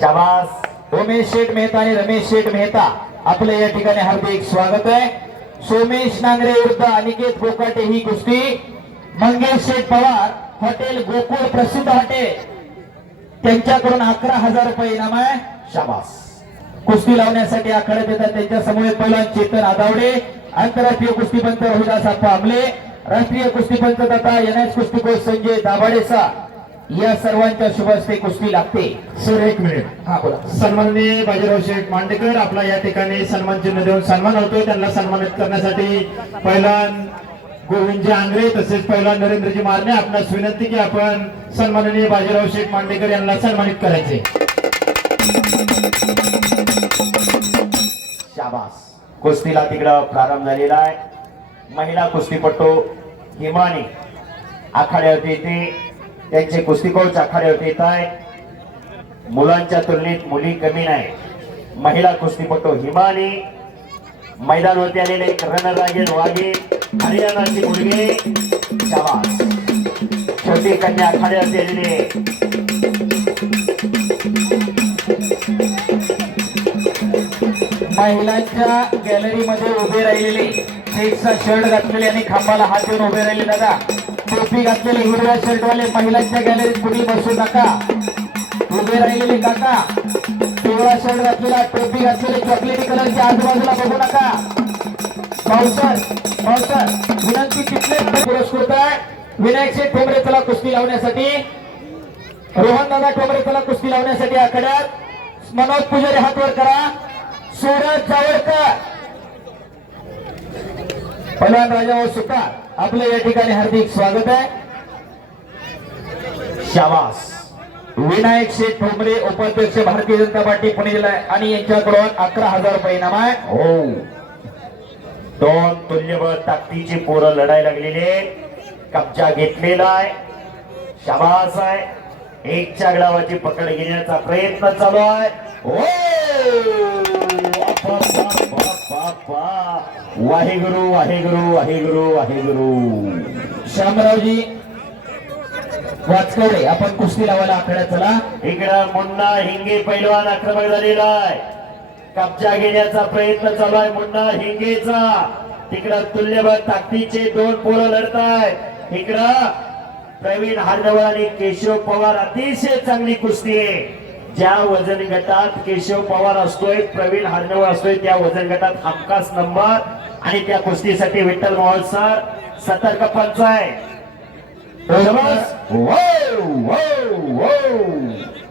शाबास उमेश शेठ मेहता आणि रमेश शेठ मेहता आपले या ठिकाणी हार्दिक स्वागत आहे। सोमेश नांगरे विरुद्ध अनिकेत गोकाटे ही कुस्ती मंगेश शेठ पवार हॉटेल गोकुळ प्रसिद्ध हॉटेल त्यांच्याकडून 11,000 रुपये इनाम आहे। शाबास कुस्ती लावण्यासाठी आखाड्यात येतात त्यांच्या समोर पहिला चेतन आदावडे, आंतरराष्ट्रीय कुस्तीपंच रोहिदास आप्पा आमले, राष्ट्रीय कुस्तीपंच तथा एनएस कुस्तीकोच संजय दाभाडेसा या सर्वांच्या शुभ हस्ते कुस्ती लागते। सर एक मिनिट। हा बोला। सन्माननीय बाजीराव शेठ मांडेकर आपला या ठिकाणी सन्मान चिन्ह देऊन सन्मान होतोय। त्यांना सन्मानित करण्यासाठी पहिला गोविंदजी आंग्रे तसेच पहिला नरेंद्रजी मारणे आपणास विनंती की आपण सन्माननीय बाजीराव शेठ मांडेकर यांना सन्मानित करायचे। शाबास कुस्तीला तिकडं प्रारंभ झालेला आहे। महिला कुस्तीपटू हिमानी आखाड्यावरती येते, त्यांचे कुस्ती कोच आखाड्यावरती येत आहे। मुलांच्या तुलनेत मुली कमी नाही। महिला कुस्तीपटू हिमानी मैदानावरती आलेले एक रणरागीर वाघे हरियाणाची मुलगी शाबास छोटी कन्या आखाड्यावरती आलेले महिलांच्या गॅलरीमध्ये उभे राहिलेले चेकचा शर्ट घातलेले आणि खांबाला हात देऊन उभे राहिले दादा, टोपी घातलेले हिरव्या शर्टवाले महिलांच्या गॅलरीत कुणी बसू नका। उभे राहिलेले काका पिवळा शर्ट घातलेला टोपी घातलेले चॉकलेटी कलरच्या आजूबाजूला बघू नका। पावसर विनंती तिथले पुरस्कृत आहे विनायक शेठ ठोंबरे चला कुस्ती लावण्यासाठी, रोहन दादा ठोंबरे चला कुस्ती लावण्यासाठी आखाड्यात। मनोज पुजारी हात वर करा। सूरज जावळकर पहलवान राजा सुतार आपले या ठिकाणी हार्दिक स्वागत आहे। शाबास विनायक शेठ ठोंबरे उपाध्यक्ष भारतीय जनता पार्टी पुणे जिल्हा आणि यांच्याकडून 11,000 रुपये इनाम आहे। हो दोन तुल्यबळ ताकदीची पोरं लढाई लागलेले कब्जा घेतलेला आहे। शाबास आहे एकच्या गडावाची पकड घेण्याचा प्रयत्न चालू आहे। वाहेगुरु वाहेगुरु वाहेगुरु वाहेगुरु। शामरावजी वाचकवडे आपण कुस्ती लावायला आखाड्यात चला। इकडं मुन्ना हिंगे पैलवान आक्रमक झालेला आहे, कब्जा घेण्याचा प्रयत्न चालू आहे मुन्ना हिंगेचा। तिकडं तुल्यबळ ताकदीचे दोन पोरं लढतायत। इकडं प्रवीण हार्दवळ आणि केशव पवार अतिशय चांगली कुस्ती आहे। ज्या वजन गटात केशव पवार असतोय प्रवीण हार्दवळ असतोय त्या वजन गटात हमखास नंबर आणि त्या कुस्तीसाठी विठ्ठल मोहोळ सर सतर्क पंच आहे।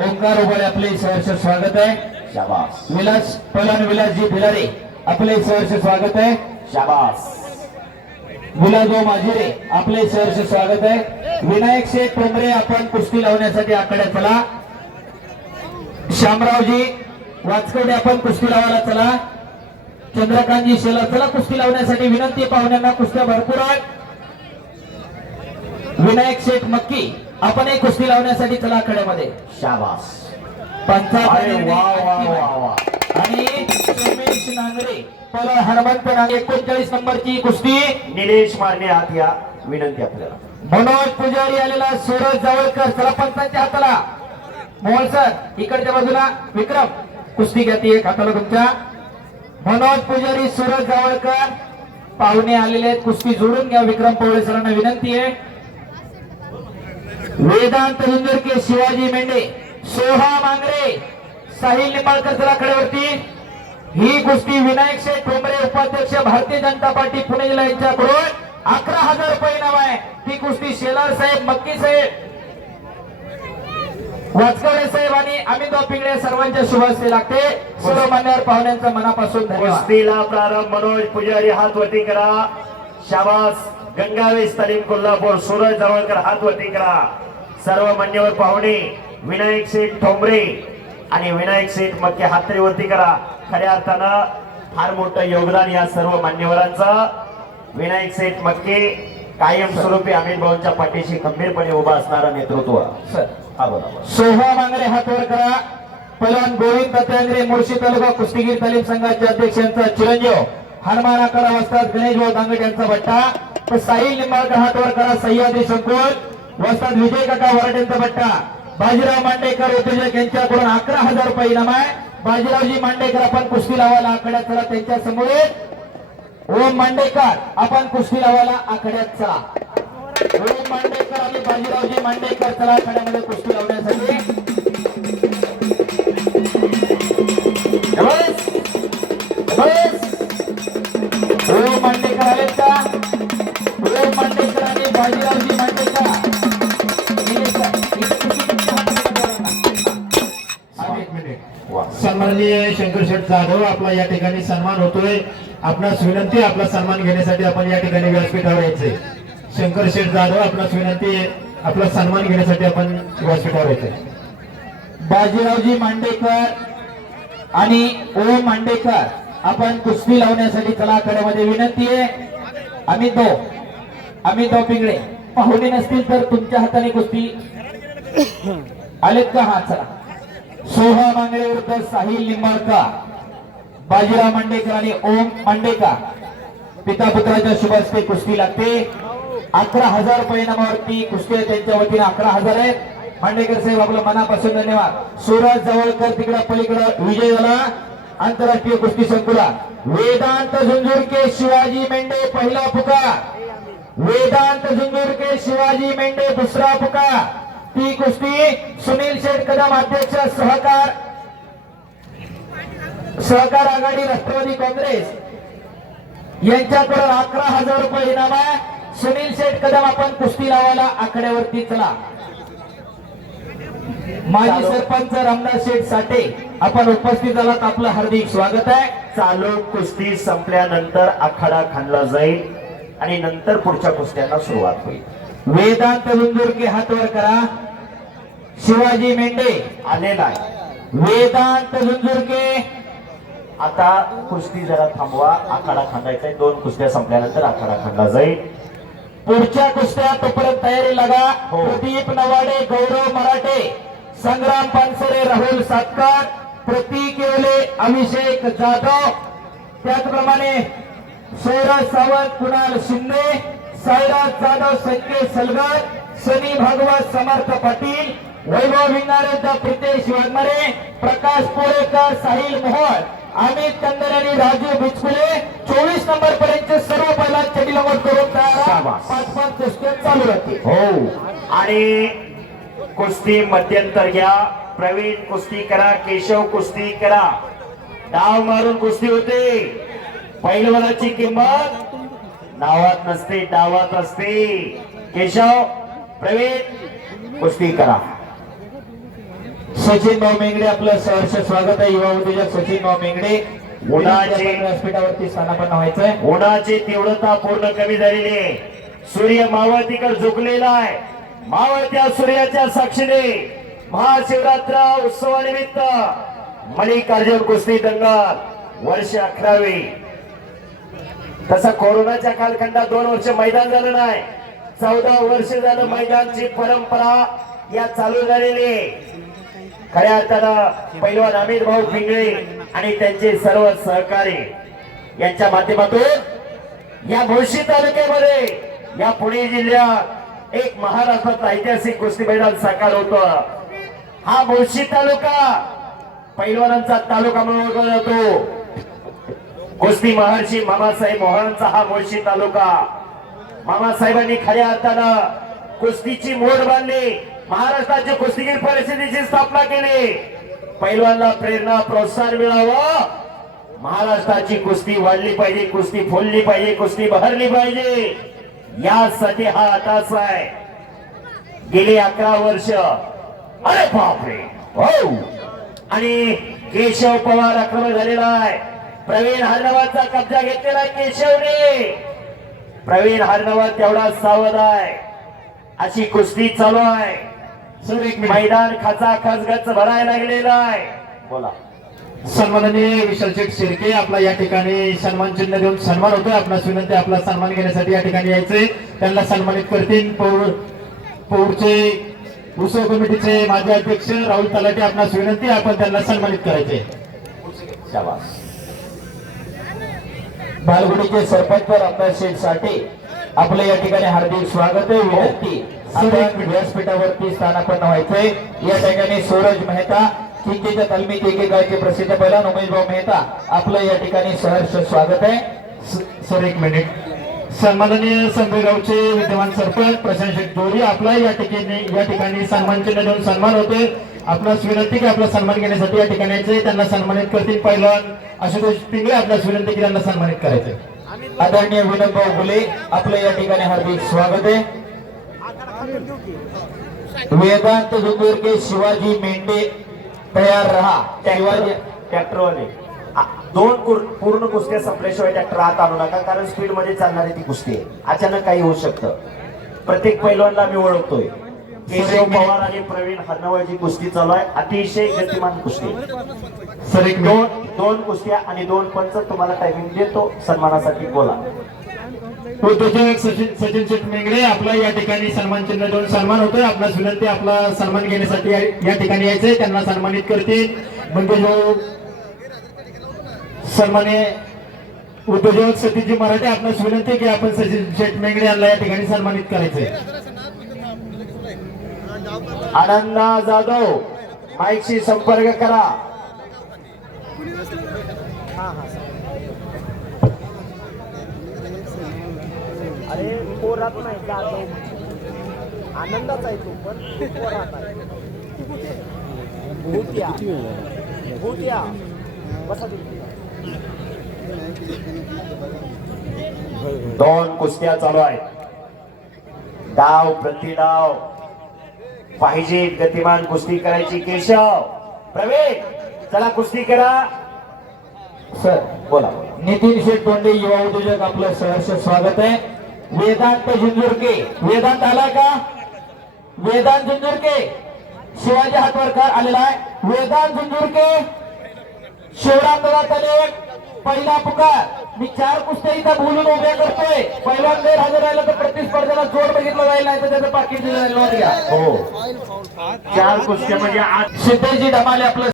ओंकार उबळे आपले सहर्ष स्वागत आहे। शाबास विलास पहलवान विलासजी भिलारे आपले सहर्ष स्वागत आहे। शाबास गुलाबो माजिरे आपले सहर्ष स्वागत आहे। विनायक शेठ ठोंबरे आपण कुस्ती लावण्यासाठी आखाड्यात चला। शामरावजी वाचकवडे आपण कुस्ती लावायला चला। चंद्रकांतजी शेला चला कुस्ती लावण्यासाठी विनंती पाहुण्यांना कुस्त्या भरपूर आहेत। विनायक शेठ मक्की आपण एक कुस्ती लावण्यासाठी चला आखाड्यामध्ये। शाबास आणि सोमेश नांगरे पहलवान हनुमंत नांगरे 39 नंबरची कुस्ती निलेश मारणे हात या विनंती आपल्याला। मनोज पुजारी आलेला सूरज जावळकर चला पंचांच्या हाताला। मोहोळ सर इकडच्या बाजूला विक्रम कुस्ती घेते एक हाताला तुमच्या। मनोज पुजारी सूरज जावळकर पाहुणे आलेले आहेत कुस्ती जोडून घ्या। विक्रम पवळे सरांना विनंती आहे। वेदांत हिंदुरके शिवाजी मेंढे सोहा मांगरे साहिल निंबाळकर चला आखाड्यावरती। ही कुस्ती विनायक शेठ ठोंबरे उपाध्यक्ष भारतीय जनता पार्टी पुणे जिल्हा यांच्याकडून 11,000 रुपये इनाम आहे। ती कुस्ती शेलार साहेब मक्की साहेब वाचकवडे साहेब आणि अमिताभ पिंगळे सर्वांच्या शुभ हस्ते लागते। सर्व मान्यवर पाहुण्यांचा मनापासून धन्यवाद। कुस्तीला प्रारंभ मनोज पुजारी हात वरती करा। शाबास गंगावेश तालीम कोल्हापूर सूरज जावळकर हात वरती करा। सर्व मान्यवर पाहुणे विनायक शेठ ठोंबरे आणि विनायक शेठ मक्के हात वरती करा। खऱ्या अर्थानं फार मोठं योगदान या सर्व मान्यवरांचं। विनायक शेठ मक्के कायमस्वरूपी अमित भाऊंच्या पाठीशी खंबीरपणे उभा असणारा नेतृत्व। सर सोहा मांगरे हात वर करा। पहलवान गोविंद दत्तांगरे मुळशी तालुका कुस्तीगीर तालीम संघाचे अध्यक्षांचा चिरंजीव हनुमान आकडा वस्ताद गणेश भाऊ दांगट यांचा बट्टा। तर साहिल निंबाळकर हात वर करा। सह्याद्री संकुल वस्ताद विजय काका वराड यांचा बट्टा। बाजीराव मांडेकर उद्योजक यांच्याकडून 11,000 रुपये इनाम आहे. बाजीरावजी मांडेकर आपण कुस्ती लावायला आकड्यात चला. त्यांच्या समोर ओम मांडेकर आपण कुस्ती लावायला आकड्यात चला. ओम मांडेकर आणि बाजीरावजी मांडेकर चला आखाड्यामध्ये कुस्ती लावण्यासाठी. बस. ओम मांडेकर आलेत का? ओम मांडेकर आणि बाजीरावजी मांडेकर. सन्माननीय शंकर शेठ जाधव आपला या ठिकाणी सन्मान होतोय. आपणास विनंती आपला सन्मान घेण्यासाठी आपण या ठिकाणी व्यासपीठावर यायचे. शंकर शेठ जाधव आपणास विनंती आपला सन्मान घेण्यासाठी आपण व्यासपीठावर यायचे. बाजीरावजी मांडेकर आणि ओम मांडेकर आपण कुस्ती लावण्यासाठी चला आखाड्यामध्ये. विनंती आहे अमित दो पिंगळे पाहुणे नसतील तर तुमच्या हाताने कुस्ती आलेत का? हा चला. सोहा मांगडे विरुद्ध साहिल निंबाळकर. बाजीराव मांडेकर आणि ओम मांडेकर पिता पुत्राच्या शुभ हस्ते कुस्ती लागते. 11,000 रुपये इनामावरती कुस्ती आहे. त्यांच्या वतीने 11,000 आहेत. मांडेकर साहेब आपलं मनापासून धन्यवाद. सूरज जवळकर तिकडे पलीकडे विजय झाला आंतरराष्ट्रीय कुस्ती संकुलात. वेदांत झुंझुरके शिवाजी मेंढे पहिला पुकार. वेदांत झुंझुरके शिवाजी मेंढे दुसरा पुकार. ती कुस्ती सुनील शेठ कदम अध्यक्ष सहकार आघाडी राष्ट्रवादी काँग्रेस यांच्याकडून 11,000 रुपये इनाम आहे. सुनील शेठ कदम आपण कुस्ती लावायला आकड्यावरती चला. माजी सरपंच रामदास शेठ साठे आपण उपस्थित झालात. आपलं हार्दिक स्वागत आहे. चालू कुस्ती संपल्यानंतर आखाडा खाणला जाईल आणि नंतर पुढच्या कुस्त्यांना सुरुवात होईल. वेदांत झुंझुरके हात वर करा. शिवाजी मेंढे आलेला आहे. वेदांत झुंझुरके आता कुस्ती जरा थांबवा. आखाडा खांदायचा आहे. 2 कुस्त्या संपल्यानंतर आखाडा खांदला जाईल. पुढच्या कुस्त्या तोपर्यंत तयारी लागा. हो. प्रदीप नवाडे, गौरव मराठे, संग्राम पानसरे, राहुल सातकर, प्रतीक येवले, अभिषेक जाधव, त्याचप्रमाणे सौरभ सावंत, कुणाल शिंदे, साईराज जाधव, संकेत सलगर, सनी भागवत, समर्थ पाटील, वैभव भिंगारे, प्रितेश वाघमारे, प्रकाश पोळेकर, साहिल मोहोळ, अमित कंदर आणि राजू बिचकुले 24 नंबर पर्यंत सर्व पहिला चढी लंगोट करून तयार. शाबास. 5-5 कुस्त्या चालू राहतील. हो. आणि कुस्ती मध्यंतर घ्या. प्रवीण कुस्ती करा. केशव कुस्ती करा. डाव मारून कुस्ती होते. पैलवानाची किंमत नावात नसते डावात असते. केशव प्रवीण कुस्ती करा. सचिन भाऊ मेंगडे आपलं सहर्ष स्वागत आहे. युवा उद्योजक सचिन भाऊ मेंगडे उन्हाचे व्यासपीठावरती स्थानापन्न व्हायचंय. उन्हाची तीव्रता पूर्ण कमी झालेली आहे. सूर्य मावळतीकडे झुकलेला आहे. मावळत्या सूर्याच्या साक्षीने महाशिवरात्र उत्सवानिमित्त मल्लिकार्जुन कुस्ती दंगल वर्ष 11वी. तसा कोरोनाच्या कालखंडात 2 वर्ष मैदान झालं नाही. 14 वर्ष झालं मैदानची परंपरा या चालू झालेली आहे. खऱ्या अर्थानं पैलवान अमित भाऊ पिंगळे आणि त्यांचे सर्व सहकारी यांच्या माध्यमातून या मुळशी तालुक्यामध्ये या पुणे जिल्ह्यात एक महाराष्ट्रात ऐतिहासिक कुस्ती मैदान साकार होतं. हा मुळशी तालुका पैलवानांचा तालुका म्हणून ओळखला जातो. कुस्ती महर्षी मामासाहेब मोहनांचा हा मुळशी तालुका. मामासाहेबांनी खऱ्या अर्थानं कुस्तीची मोड बांधली. महाराष्ट्राच्या कुस्तीगीर परिषदेची स्थापना केली. पैलवानला प्रेरणा प्रोत्साहन मिळावं. महाराष्ट्राची कुस्ती वाढली पाहिजे. कुस्ती फुलली पाहिजे. कुस्ती बहरली पाहिजे. यासाठी हा अटास आहे. गेली 11 वर्ष. अरे बापरे. हो. आणि केशव पवार आक्रमण झालेला आहे. प्रवीण हरनवाचा कब्जा घेतलेला आहे केशवने. प्रवीण हरनवात तेवढा सावध आहे. अशी कुस्ती चालू आहे. सर एक मिनिट. मैदान खचाखच गच भरायला लागलेला आहे. बोला. सन्माननीय विशाल शेठ शिर्के आपला या ठिकाणी सन्मान चिन्ह देऊन सन्मान होतोय. आपणास विनंती आपला सन्मान घेण्यासाठी या ठिकाणी यायचे. त्यांना सन्मानित करतील पौरचे उत्सव कमिटीचे माजी अध्यक्ष राहुल तलाटे. आपणास विनंती आपण त्यांना सन्मानित करायचे. शाबास. बालगुडीचे सरपंच रामदास शेठ साठे आपलं या ठिकाणी हार्दिक स्वागत आहे. विनंती आपण व्यासपीठावरती स्थानापन्न व्हायचंय. या ठिकाणी सूरज मेहता चिंचेच्या तालमीत एकेकाळचे प्रसिद्ध पैलवान उमेश भाऊ मेहता आपलं या ठिकाणी सहर्ष स्वागत आहे. सर एक मिनिट. सन्माननीय संभेगावचे विद्यमान सरपंच प्रशांत शेठ जोरी आपला या ठिकाणी सन्मान चिन्ह देऊन सन्मान होतोय. आपणास विनंती की आपला सन्मान घेण्यासाठी या ठिकाणी यायचंय. त्यांना सन्मानित करतील पैलवान आशुतोष पिंगळे. आपल्यास विनंती की त्यांना सन्मानित करायचंय. आदरणीय विनोद भाऊ गुले आपलं या ठिकाणी हार्दिक स्वागत आहे. वेदांत जुंगुरके शिवाजी मेंढे तयार रहा. शिवाजी ट्रॅक्टरवाले पूर्ण कुस्त्या संपल्याशिवाय ट्रॅक्टर आत आणू नका, कारण स्पीड मध्ये चालणारी ती कुस्ती आहे. अचानक काही होऊ शकतं. प्रत्येक पैलवानला मी ओळखतोय. केशव पवार आणि प्रवीण हरणावळची कुस्ती चालू आहे. अतिशय गतिमान कुस्ती. सर एक दोन कुस्त्या आणि 2 पंच तुम्हाला टायमिंग देतो. सन्मानासाठी बोला. उद्योजक सचिन शेठ मेंगडे आपला या ठिकाणी सन्मान चिन्ह देऊन सन्मान होतोय. आपणास विनंती आपला सन्मान घेण्यासाठी या ठिकाणी यायचंय. त्यांना सन्मानित करतील. म्हणजे जो सन्मान्य उद्योजक सतीशजी मराठे आपणास विनंती की आपण सचिन शेठ मेंगडे यांना या ठिकाणी सन्मानित करायचंय. आनंदा जाधव माईकशी संपर्क करा. अरे पोरात नाही जातो आनंदाचा आहे तो, पण पोरात आहे. भूत्या बसा तिथे. 2 कुस्त्या चालू आहेत. डाव प्रतिडाव पाहिजे. गतिमान कुस्ती करायची. केशव प्रवीण चला कुस्ती करा. सर बोला. नितीन शेठ तोंडे युवा उद्योजक आपलं सहर्ष स्वागत आहे. वेदांत झुंझुरके वेदांत आलाय का? वेदांत झुंझुरके शिवाजी हातवरकर आलेला आहे. वेदांत झुंझुरके शिवराम तले पहिला पुकार. मी 4 कुस्त्या इथं बोलून उभ्या करतोय. पहिल्यांदा गैर हजर राहिला तर प्रतिस्पर्धेला जोड बघितलं जाईल, नाही तर त्याचं पाकिट नोंद घ्या. हो 4 कुस्त्या म्हणजे सिद्धेजी धमाले आपलं